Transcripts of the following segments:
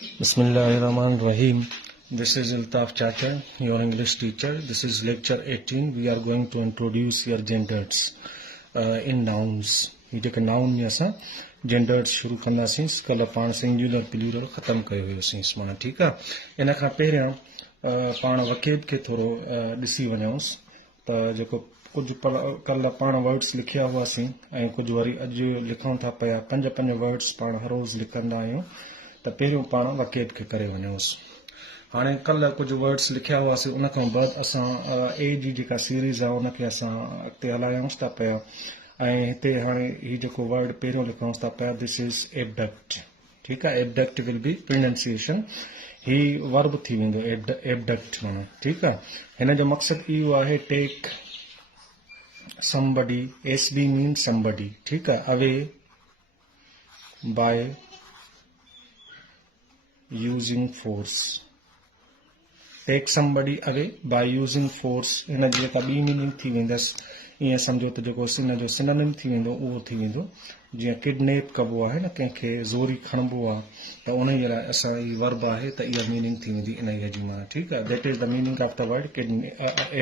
Bismillahirrahmanirrahim. This is Altaf Chacha, your English teacher. This is lecture 18. We are going to introduce your genders in nouns. ये जेका noun में असां genders शुरू कंदासीं कल्ह पाण सिंगुलर प्लूरल ख़तमु कयो हुयोसीं माना ठीकु आहे इन खां पहिरियां पाण वकेब खे थोरो ॾिसी वञूंसि त जेको कुझु कल्ह पाण वर्ड्स लिखिया हुआसीं ऐं कुझु वरी अॼु लिखूं था पिया पंज वर्ड्स पाण हर रोज़ लिखंदा आहियूं त पहिरियों पाण वकेब खे करे वञूंसि हाणे कल्ह कुझु वर्ड्स लिखिया हुआसीं उन खां बाद असां ए जी जेका सीरीज़ आहे उनखे असां अॻिते हलायूंसि था पिया ऐं हिते हाणे हीउ जेको वर्ड पहिरियों लिखूंसि था पिया दिस इज़ एबडक्ट ठीकु आहे एबडक्ट विल बी प्रोनाउंसिएशन ही वर्ब थी वेंदो एबडक्ट माना ठीकु आहे हिन जो मक़सदु इहो आहे take somebody SB means somebody ठीक है away by using force take somebody away by using force इन जी जेका ॿी मीनिंग थी वेंदसि ईअं सम्झो त जेको सिन जो सिनोनिम थी वेंदो उहो थी वेंदो जीअं किडनैप कबो आहे न कंहिंखे ज़ोरी खणबो आहे त उन जे लाइ असां ही वर्ब आहे त इहा मीनिंग थी वेंदी इन जी माना ठीकु आहे that is the meaning of the word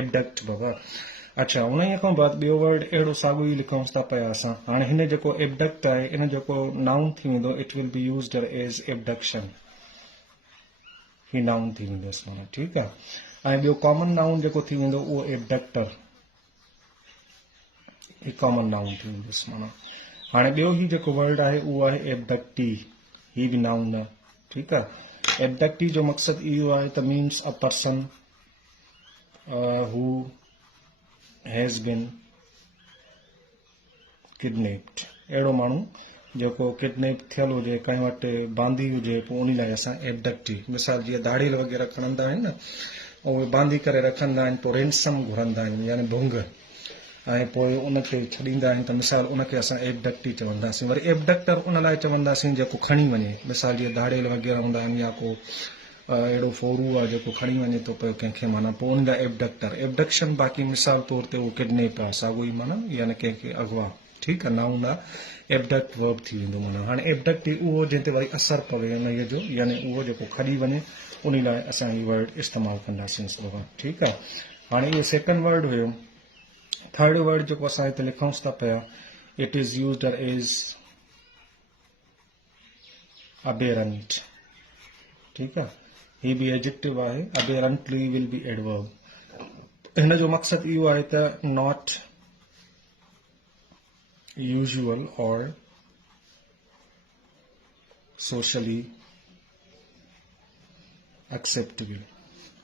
abduct बाबा अच्छा उन खां बाद ॿियो वर्ड अहिड़ो साॻियो ई लिखूंसि था पिया असां हाणे हिन जेको एबडक्ट आहे इन जेको नाउन थी वेंदो it will be used as abduction ही नाउन थी वेंदसि माना ठीकु आहे ऐं ॿियो कॉमन नाउन जेको थी वेंदो उहो एबडक्टर ही कॉमन नाउन थी वेंदसि माना हाणे ॿियो ही जेको वर्ड आहे उहो आहे एबडक्टी ही बि नाउन आहे ठीकु आहे एबडक्टी जो मक़सदु इहो आहे त means a person who has been kidnapped अहिड़ो माण्हू जेको किडनैप थियल हुजे कंहिं वटि बांधी हुजे पोइ उन लाइ असां एबडक्टी मिसाल जीअं दाड़ील वग़ैरह खणंदा आहिनि न उहे बांधी करे रखंदा आहिनि पोइ रेंसम घुरंदा आहिनि यानी भुंग ऐं पोइ उनखे छॾींदा आहिनि त मिसाल उनखे असां एबडक्टी चवंदासीं वरी एबडक्टर उन लाइ चवंदासीं जेको खणी वञे मिसाल जीअं दाड़ेल वग़ैरह हूंदा आहिनि या को अहिड़ो फोरू आहे जेको खणी वञे थो पियो कंहिंखे माना पोइ उन लाइ एबडक्टर एबडक्शन बाक़ी मिसाल तौर ते उहो किडनैप आहे साॻियो ई माना यानी कंहिंखे अगवा ठीकु आहे नाउन आहे एबडक्ट वर्ब थी वेंदो माना हाणे एबडक्ट उहो जंहिं ते वरी असरु पवे उन जो यानी उहो जेको खणी वञे उन लाइ असां हीउ वर्ड इस्तेमालु कंदासीं बाबा ठीकु आहे हाणे इहो सेकेंड वर्ड हुयो थर्ड वर्ड जेको असां हिते लिखूंसि था पिया इट इज़ यूज़ड एज अबेरंट ठीकु आहे ही बि एडजेक्टिव आहे अबेरंटली विल बी एडवर्ब हिन जो मक़सदु इहो आहे त नॉट यूजुअल और सोशली एक्सेप्टेबल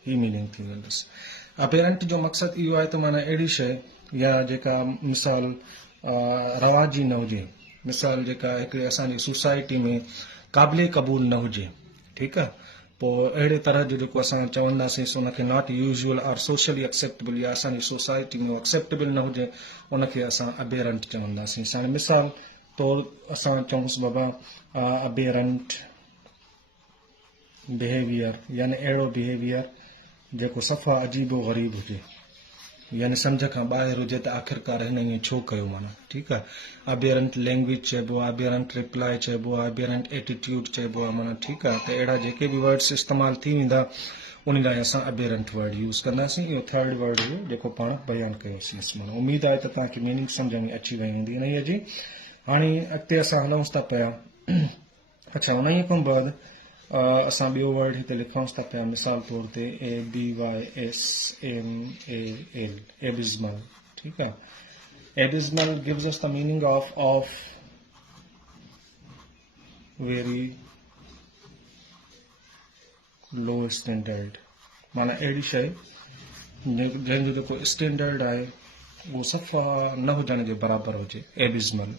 ही मीनिंग थी वेंदसि अबेरंट जो मक़सदु इहो आहे त माना अहिड़ी शइ या जेका मिसाल रवाजी न हुजे मिसाल जेका हिकिड़े असांजी सोसाइटी में क़ाबिले क़बूल न हुजे ठीकु आहे पोइ अहिड़े तरह जो जेको असां चवंदासीं उनखे नॉट यूजुअल और सोशली एक्सेप्टेबल या असांजी सोसाइटी में एक्सेप्टेबल न हुजे उनखे असां अबेरंट चवंदासीं हाणे मिसाल तौरु असां चऊंसि बाबा अबेरंट बिहेवियर यानी अहिड़ो बिहेवियर जेको सफ़ा अजीबो ग़रीब हुजे यानी सम्झ खां ॿाहिरि हुजे त आख़िरकार हिन ईअं छो कयो माना ठीकु आहे अबेरंट लैंग्वेज चइबो आहे अबेरंट रिप्लाई चइबो आहे अबेरंट एटीट्यूड चइबो आहे माना ठीकु आहे त अहिड़ा जेके बि वर्ड्स इस्तेमालु थी वेंदा उन लाइ असां अबेरंट वर्ड यूज़ कंदासीं इहो थर्ड वर्ड हुयो जेको पाण बयानु कयोसीं माना उमेदु आहे त तव्हांखे मीनिंग सम्झ में अची वई हूंदी इन जी हाणे अॻिते असां हलूंसि था पिया अच्छा उन खां बाद असां ॿियो वर्ड हिते लिखूंसि था पिया मिसाल तौर ते ABYSMAL एबिज़मल ठीकु आहे abysmal gives us the meaning of very low standard माना अहिड़ी शइ जंहिंजो जेको स्टैंडर्ड आहे उहो सफ़ा न हुजण जे बराबरि हुजे abysmal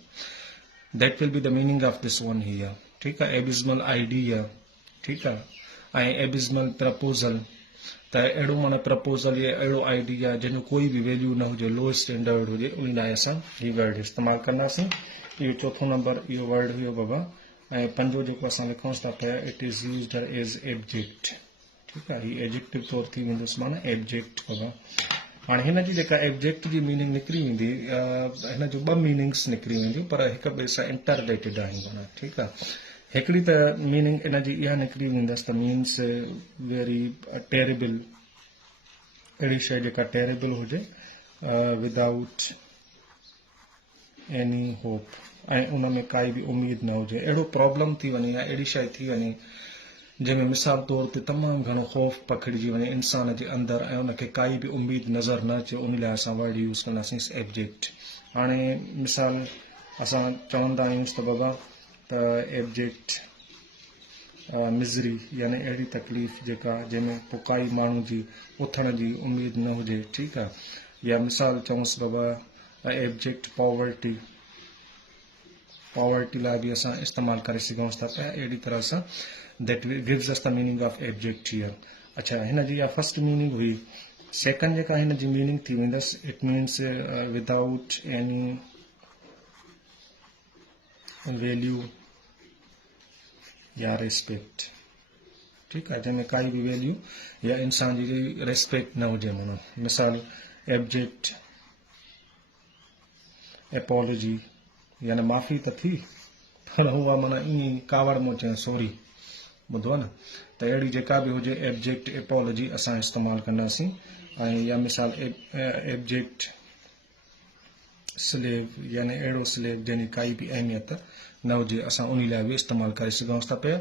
that will be the meaning of this one here ठीकु आहे एबिज़मल आइडिया ठीकु आहे ऐं एबिज़मल प्रपोज़ल त अहिड़ो माना प्रपोज़ल या अहिड़ो आइडिया जंहिंजो कोई बि वैल्यू न हुजे लो स्टैंडर्ड हुजे उन लाइ असां हीउ वर्ड इस्तेमालु कंदासीं इहो चोथों नंबर इहो वर्ड हुयो बाबा ऐं पंजो जेको असां लिखूंसि था पिया it is used as object ठीकु आहे हीउ एडजेक्टिव तौरु थी वेंदुसि माना एब्जेक्ट बाबा हाणे हिन जी जेका एब्जेक्ट जी मीनिंग निकिरी वेंदी हिन जो ॿ मीनिंग्स निकिरी वेंदियूं पर हिक ॿिए सां इंटर रिलेटेड आहिनि माना ठीकु आहे हिकिड़ी त मीनिंग इन जी इहा निकिरी वेंदसि त मीन्स वेरी टेरेबल, अहिड़ी शइ जेका टेरेबल हुजे विदाउट एनी होप, ऐं उन में काई बि उमेद न हुजे, अहिड़ो प्रॉब्लम थी वञे या अहिड़ी शइ थी वञे जंहिंमें मिसाल तौर ते तमामु घणो ख़ौफ़ पखिड़िजी वञे इंसान जे अंदरि ऐं उनखे काई बि उमेद नज़र न अचे, उन लाइ असां वर्ड यूज़ कंदासीं एब्जेक्ट। हाणे मिसाल असां चवंदा आहियूं त बाबा त एब्जेक्ट मिज़री, यानी अहिड़ी तकलीफ़ जेका जंहिंमें पोइ काई माण्हू जी उथण जी उमेद न हुजे, ठीकु आहे। या मिसाल चऊंसि बाबा एब्जेक्ट पॉवर्टी, पॉवर्टी लाइ बि असां इस्तेमालु करे सघूं था पिया अहिड़ी तरह सां। That gives us the meaning of abject here. अच्छा, हिन जी इहा फर्स्ट मीनिंग हुई। सेकंड जेका हिन जी मीनिंग थी वेंदसि, it means without any value या रेस्पेक्ट, ठीकु आहे, जंहिंमें काई बि वैल्यू या इंसान जी रेस्पेक्ट न हुजे। माना मिसाल एब्जेक्ट एपोलॉजी, यानी माफ़ी त थी पर उहा माना ईअं कावड़ में चए सॉरी, ॿुधो न, त अहिड़ी जेका बि हुजे एब्जेक्ट एपोलॉजी असां इस्तेमालु कंदासीं। ऐं या मिसाल एब्जेक्ट स्लेव, यानी अहिड़ो स्लेव जंहिंजी काई बि अहमियत न हुजे, असां उन लाइ बि इस्तेमालु करे सघूं था पिया।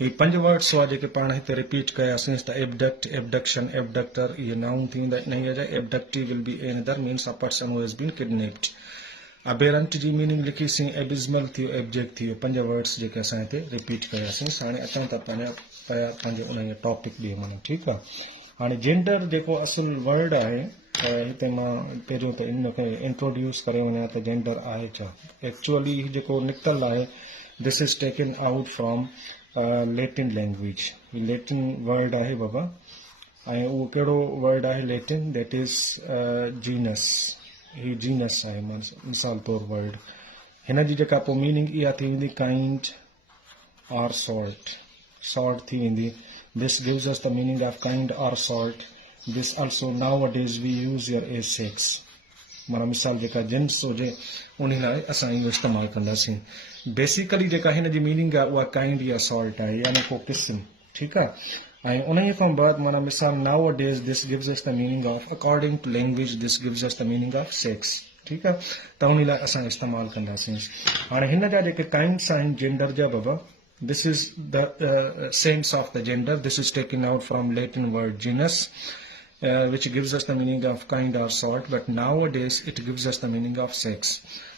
ही 5 वर्ड्स हुआ जेके पाण हिते रिपीट कयासीं त एबडक्ट, एबडक्शन, एबडक्टर, इहे नाउन थी वेंदा। इन जा abductee will be another means a person who has been kidnapped. Aberrant जी मीनिंग लिखीसीं, एबिज़मल थियो, एब्जेक्ट थियो, 5 वर्ड्स जेके असां हिते रिपीट कयासीं। हाणे अचूं था पंहिंजे उन टॉपिक ॾे, माना ठीकु आहे। हाणे जेंडर जेको असुल वर्ड आहे, हिते मां पहिरियों त इनखे इंट्रोड्यूस करे वञा त जेंडर आहे छा। एक्चुअली जेको निकितल आहे, this is taken out from Latin language. Latin word आहे बाबा, ऐं उहो कहिड़ो वर्ड आहे लैटिन, दैट इज़ जीनस। ही जीनस आहे मिसाल तौर वर्ड। हिन जी जेका पोइ मीनिंग इहा थी वेंदी काइंड और सॉल्ट, सॉल्ट थी वेंदी। This gives us the meaning of kind or salt. This also nowadays we use your as sex, माना मिसाल जेका जिन्स हुजे उन लाइ असां इहो इस्तेमालु कंदासीं। बेसिकली जेका हिन जी मीनिंग आहे उहा काइंड या सॉल्ट आहे, यानी को क़िस्म, ठीकु आहे। ऐं उन खां बाद माना मिसाल nowadays this gives us the meaning of according to language this gives us the meaning of sex, ठीकु आहे, त उन लाइ असां इस्तेमालु कंदासीं। हाणे हिन जा जेके काइंड्स आहिनि जेंडर जा बाबा, this is the sense of the gender. This is taken out from Latin word genus, which gives us the meaning of kind or sort, but nowadays it gives us the meaning of sex.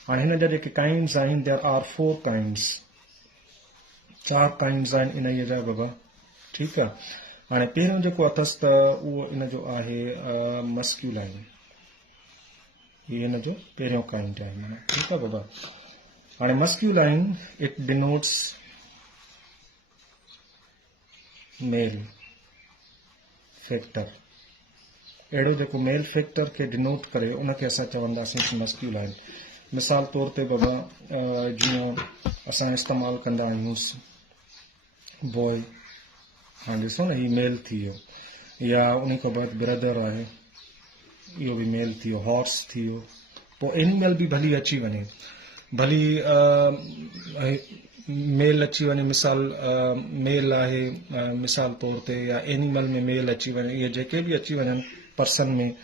And हिन जा जेके काइंड्स आहिनि, there are 4 kinds, 4 kinds आहिनि इन जा बाबा, ठीकु आहे। हाणे पहिरियों जेको अथसि त उहो इन जो आहे मस्क्यूलाइन, हीअ हिन जो पहिरियों काइंड आहे, माना ठीकु आहे बाबा। हाणे masculine it denotes mail factor, अहिड़ो जेको मेल फैक्टर खे डिनोट करे उनखे असां चवंदासीं मस्क्यूलाइन। मिसाल तौर ते बाबा जीअं असां इस्तेमालु कंदा आहियूं बॉय, हाणे ॾिसो न हीउ मेल थी वियो, या उन खां बाद ब्रदर आहे, इहो बि मेल थी वियो, हॉर्स थी वियो। पोइ एनिमल बि भली अची वञे, भली मेल अची वञे, मिसाल मेल आहे मिसाल तौर ते, या एनिमल में मेल अची वञे, इहे जेके बि अची वञनि पर्सन में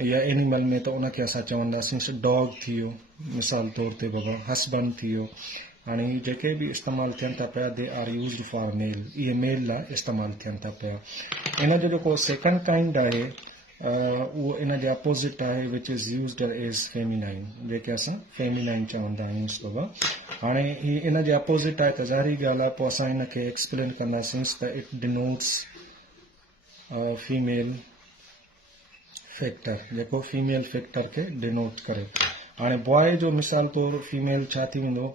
या एनिमल में, त उनखे असां चवंदासीं डॉग थी वियो मिसाल तौर ते बाबा, हस्बैंड थी वियो। हाणे हीअ जेके बि इस्तेमालु थियनि था पिया, they are used for male, इहे मेल लाइ इस्तेमालु थियनि था पिया। इन जो जेको सेकंड काइंड आहे उहो इन जे अपोज़िट आहे, which is used as feminine, जेके असां फेमिनाइन चवंदा आहियूं बाबा। हाणे हीअ इन जे अपोज़िट आहे त ज़ाहिरी ॻाल्हि आहे, पोइ असां इनखे एक्सप्लेन कंदासीं त इट डिनोट्स फीमेल फैक्टर, जेको फीमेल फैक्टर खे डिनोट करे। हाणे बॉय जो मिसाल तौर फीमेल छा थी वेंदो,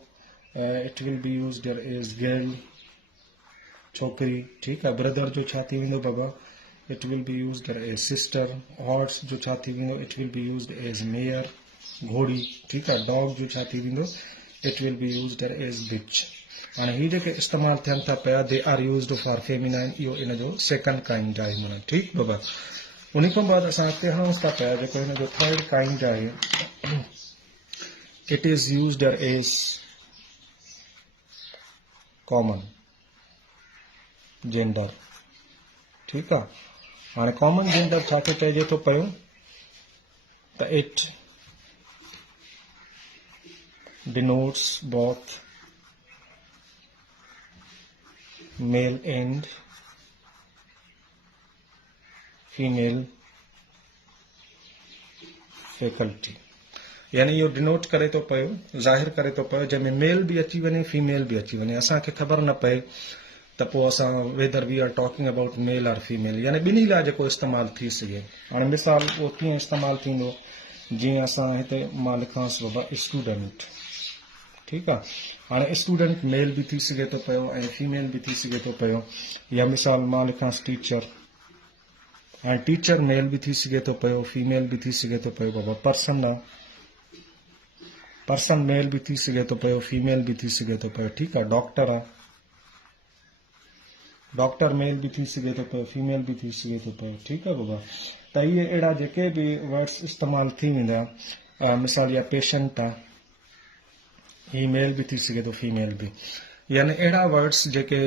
it will be used as girl, छोकिरी, ठीकु आहे। ब्रदर जो छा थी वेंदो बाबा, it will be used as sister. Horse जो छा थी वेंदो, it will be used as mare, घोड़ी, ठीकु आहे। डॉग जो छा थी वेंदो, it will be used as bitch. हाणे हीअ जेके इस्तेमालु थियनि था पिया, they are used for feminine, इहो इन जो सेकंड काइंड आहे, माना ठीकु बाबा। उन खां बाद असां अॻिते हलूं था पिया, जेको हिन जो थर्ड काइंड आहे, it is used as common gender ठीक आहे हाणे कॉमन जेंडर छाखे चइजे थो पियो त it denotes both male and female faculty यानी इहो डिनोट करे थो पियो ज़ाहिर करे थो पियो जंहिंमें मेल बि अची वञे फीमेल बि अची वञे असांखे ख़बर न पए त पोइ असां whether we are talking about male और फीमेल यानी ॿिन्ही लाइ जेको इस्तेमालु थी सघे हाणे मिसाल उहो कीअं इस्तेमालु थींदो जीअं असां हिते मां लिखांसि बाबा स्टूडेंट ठीक आहे हाणे स्टूडेंट मेल भी थी सघे थो पियो ऐं फीमेल भी थी सघे थो पियो या मिसाल मां लिखांसि टीचर ऐं टीचर मेल भी थी सघे थो पियो फीमेल भी थी सघे थो पियो बाबा पर्सन आहे पर्सन मेल भी थी सघे थो पियो फीमेल भी थी सघे थो पियो ठीक आहे डॉक्टर आहे डॉक्टर मेल भी थी सघे थो पियो फीमेल भी थी सघे थो पियो ठीक आहे बाबा त इहे अहिड़ा जेके बि वर्ड्स इस्तेमालु थी वेंदा मिसाल या पेशेंट आहे ही मेल भी थी सघे थो फीमेल भी यानी अहिड़ा वर्ड्स जेके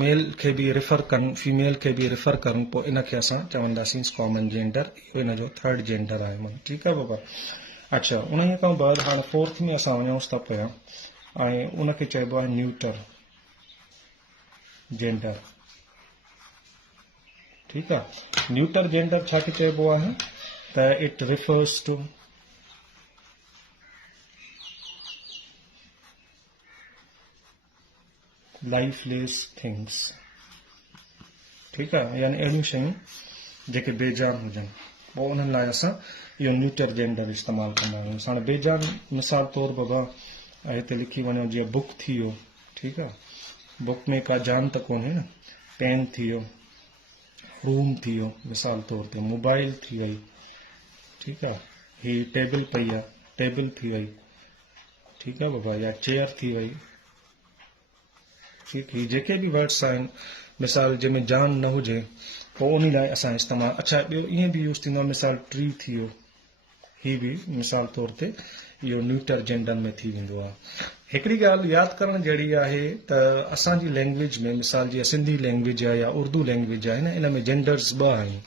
मेल खे बि रिफर कनि फीमेल खे बि रिफर कनि पोइ इनखे असां चवंदासीं कॉमन जेंडर इहो इन जो थर्ड जेंडर आहे माना ठीकु आहे बाबा अच्छा उन खां बाद हाणे फोर्थ में असां वञूंसि था पिया ऐं उनखे चइबो आहे न्यूटर जेंडर ठीकु आहे न्यूटर जेंडर छाखे चइबो आहे त it refers to lifeless things ठीक है यानी अहिड़ियूं शयूं जेके बेजान हुजनि पोइ उन्हनि लाइ असां इहो न्यूटर जेंडर इस्तेमालु कंदा आहियूं हाणे बेजान मिसाल तौरु बाबा हिते लिखी वञो जीअं बुक थी वियो ठीकु आहे बुक में का जान त कोन्हे न पेन थी वियो रूम थी वियो मिसाल तौर ते मोबाइल थी वई ठीकु आहे ही टेबल पई आहे टेबल थी वई ठीकु आहे बाबा या चेयर थी वई ठीक है जेके भी वर्ड्स आहिनि मिसाल जंहिंमें जान न हुजे पोइ उन लाइ असां इस्तेमालु अच्छा ॿियो ईअं बि यूज़ थींदो आहे मिसाल ट्री थी वियो ही बि मिसाल तौर ते इहो न्यूटर जेंडर में थी वेंदो आहे हिकिड़ी ॻाल्हि यादि करण जहिड़ी आहे त असांजी लैंग्वेज में मिसाल जीअं सिंधी लैंग्वेज आहे या उर्दू लैंग्वेज आहे न इन में जेंडर्स ॿ आहिनि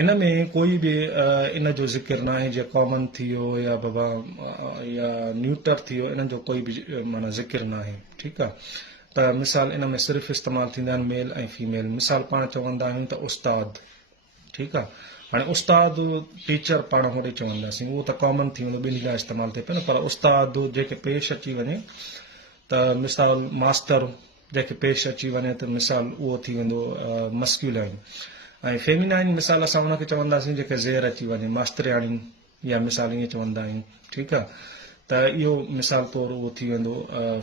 इन में कोई बि इन जो ज़िक्र न आहे जीअं कॉमन थी वियो या बाबा या न्यूटर थी वियो इन्हनि जो कोई बि माना ज़िक्र न आहे ठीकु आहे त मिसाल इन में सिर्फ़ु इस्तेमालु थींदा आहिनि मेल ऐं फीमेल मिसाल पाण चवंदा आहियूं त उस्ताद ठीकु आहे हाणे उस्ताद टीचर पाण होॾे चवंदासीं उहो त कॉमन थी वेंदो ॿिन्ही लाइ इस्तेमालु थिए पियो न पर उस्ताद जेके पेश अची वञे त मिसाल मास्टर जंहिंखे पेश अची वञे त मिसाल उहो थी वेंदो मस्क्यूलाइन ऐं फेमिनाइन मिसाल असां उनखे चवंदासीं जेके ज़ेर अची वञे मास्तरियाणी या मिसाल ईअं चवंदा आहियूं ठीकु आहे त इहो मिसाल तौरु उहो थी वेंदो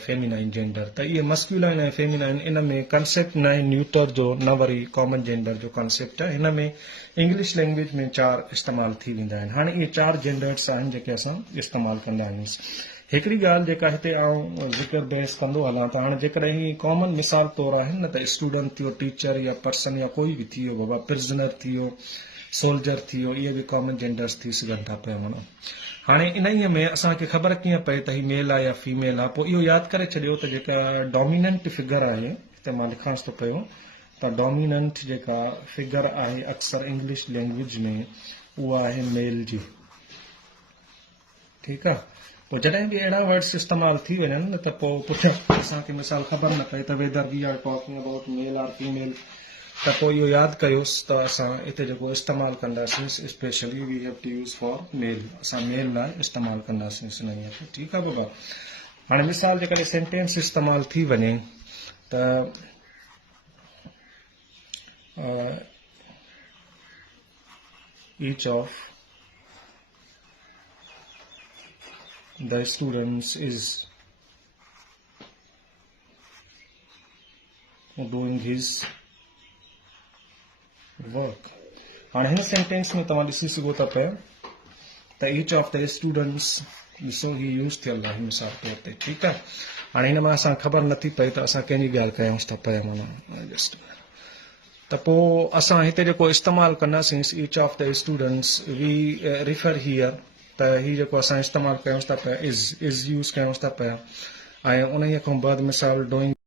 फेमिनाइन जेंडर त इहे मस्क्यूलाइन ऐं फेमिनाइन इन में कंसेप्ट न आहे न्यूटर जो न वरी कॉमन जेंडर जो कंसेप्ट आहे हिन में इंग्लिश लैंग्वेज में 4 इस्तेमालु थी वेंदा आहिनि हाणे इहे 4 जेंडर्स आहिनि जेके असां इस्तेमालु कंदा आहियूं हिकिड़ी ॻाल्हि जेका हिते आउं ज़िक्र बहस कंदो हलां त हाणे जेकॾहिं ही कॉमन मिसाल तौरु आहिनि न त स्टूडेंट थियो टीचर या पर्सन या कोई बि थी वियो बाबा प्रिज़नर थी वियो सोल्जर थी वियो इहे बि कॉमन जेंडर्स थी सघनि था पिया माना हाणे इन में असांखे ख़बर कीअं पए त ही मेल आहे या फीमेल आहे पोइ इहो यादि करे छॾियो त जेका डोमिनेंट फिगर आहे हिते मां लिखांसि थो पियो त डोमिनेंट जेका फिगर आहे अक्सर इंग्लिश लैंग्वेज में उहा आहे मेल जी ठीकु आहे पोइ जॾहिं बि अहिड़ा वर्ड्स इस्तेमालु थी वञनि न त पोइ पुठियां असांखे मिसाल ख़बर न पए त whether we are talking about male or female त पोइ इहो यादि कयोसि त असां हिते जेको इस्तेमालु कंदासीं specially we have to use for male असां मेल लाइ इस्तेमालु कंदासीं इन्हीअ खे ठीकु आहे बाबा हाणे मिसाल जेकॾहिं सेंटेंस इस्तेमालु थी वञे त each of the students is doing his work हाणे हिन सेंटेंस में तव्हां ॾिसी सघो था पिया त each of the students ॾिसो ही यूज़ थियल आहे मिसाल तौर ते ठीकु आहे हाणे हिन मां असां ख़बर नथी पए त असां कंहिंजी ॻाल्हि कयूंसि था पिया माना जस्ट त पोइ असां हिते जेको इस्तेमालु कंदासीं each of the students we refer here त ही जेको असां इस्तेमालु कयूंसि था पिया इज़ यूज़ कयूंसि था पिया ऐं उन खां बाद मिसाल डूइंग